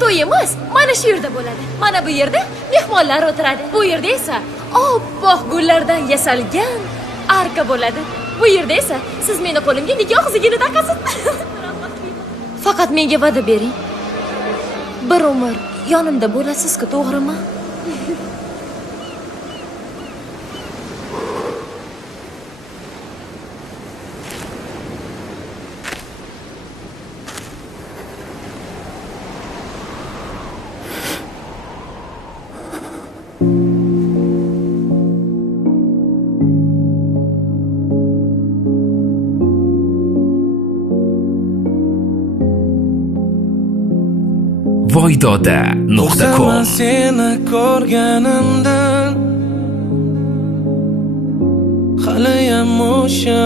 to'y emas, mana shu yerda bo'ladi. Mana bu yerda mehmonlar o'tiradi. Bu yerda esa oppoq gullardan yasalgan arka bo'ladi. Bu yerda esa siz meni qo'limga nikoh zigini taqasiz. Faqat menga va'da bering. Bir umr yonimda bo'lasiz-ku, to'g'rimi? voydoda.com Seni ko'rganimdan haliyam o'sha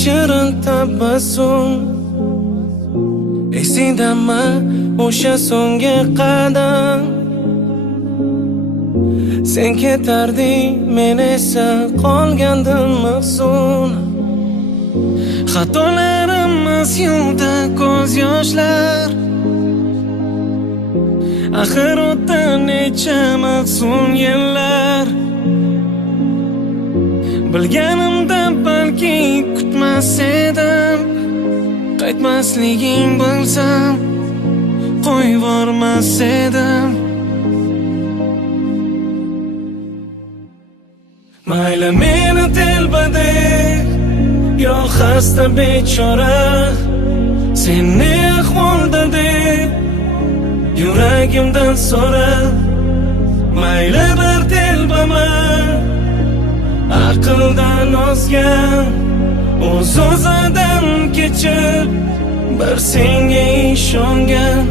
shirin tabassum esingdami o'sha so'nggi qadam sen ketarding men esa qolgandim mahzun xatolarimiz yuvdi ko'z yoshlar axir o'tdi necha mahzun yillar bilganimda balki kutmas edim qaytmasliging bilsam qo'yvormas edim mayli meni telbada yo xasta bechora sen ne ahvolda deb yuragimdan so'ra mayli bir telbama aqldan ozgan o'z-o'zidan kechib bir senga ishongan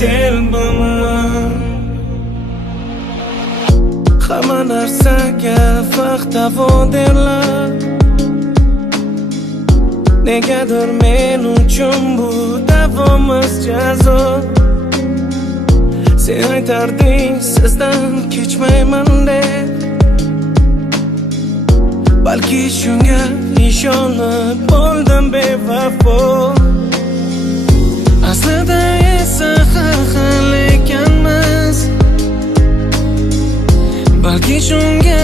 telbama hamma narsaga vaqt avodirlar negadir men uchun bu davomiz jazo sen aytarding sizdan kechmayman deb balki shunga ishonib bo'ldim bevafo aslida esa har xil ekanmiz balki shunga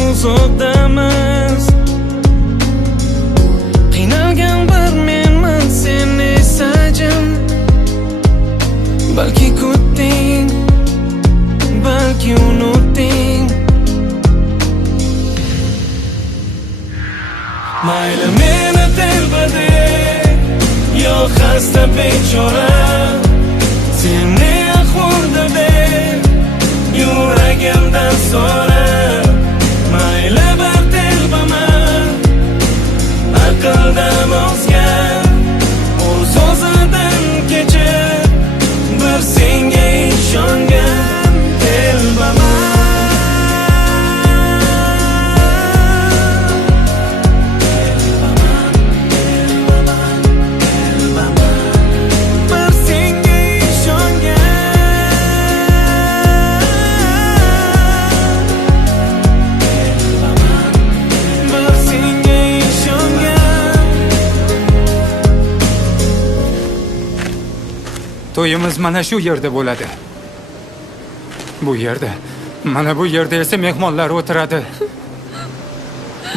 uzoqdamiz qiynalgan bir menman sen esa jim balki kutding balki unutding mayli meni telbada yo xasta bechora sen ne ahvolda deb yuragimdan so'ra mayli bir telbama aqldan ozgan o'z-o'zidan kechib bir senga ishongan telbama bir senga ishongan To'yimiz mana shu yerda bo'ladi. Bu yerda, mana bu yerda esa mehmonlar o'tiradi.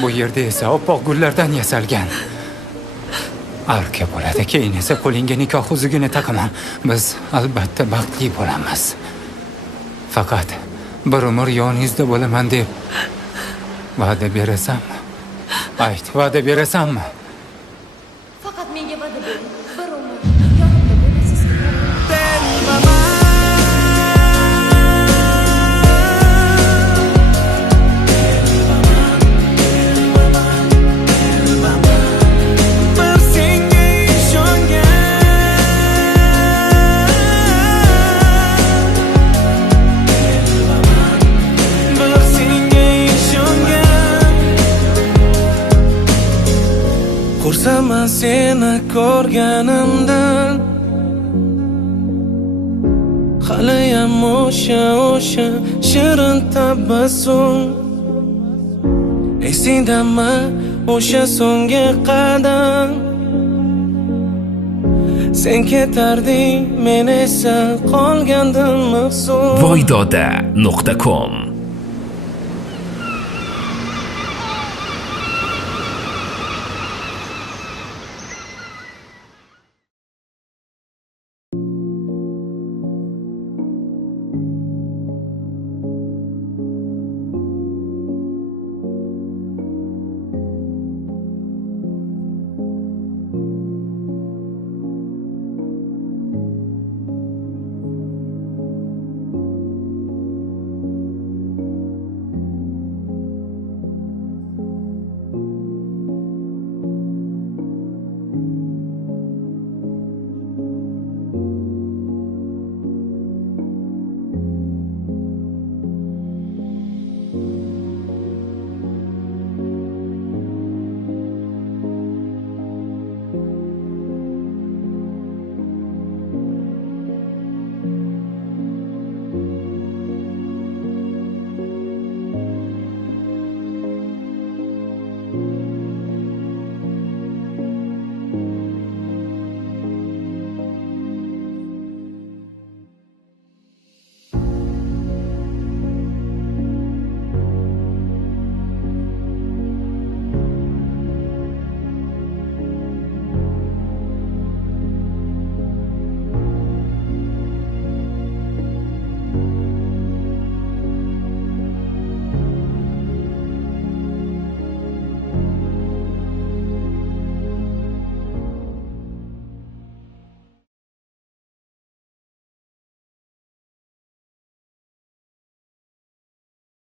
Bu yerda esa oppoq gullardan yasalgan arka bo'ladi. Keyin esa qo'lingga nikoh uzugini taqaman. Biz albatta baxtli bo'lamiz. Faqat bir umr yoningizda bo'laman deb va'da berasanmi? Ayt, va'da berasanmi? Faqat menga va'da bering. Bir umr yonimda bo'lasiz. Xursandman seni ko'rganimdan haliyam o'sha shirin tabassum esingdami o'sha so'nggi qadam Sen ketarding, men esa qolgandim mahzun. voydoda.com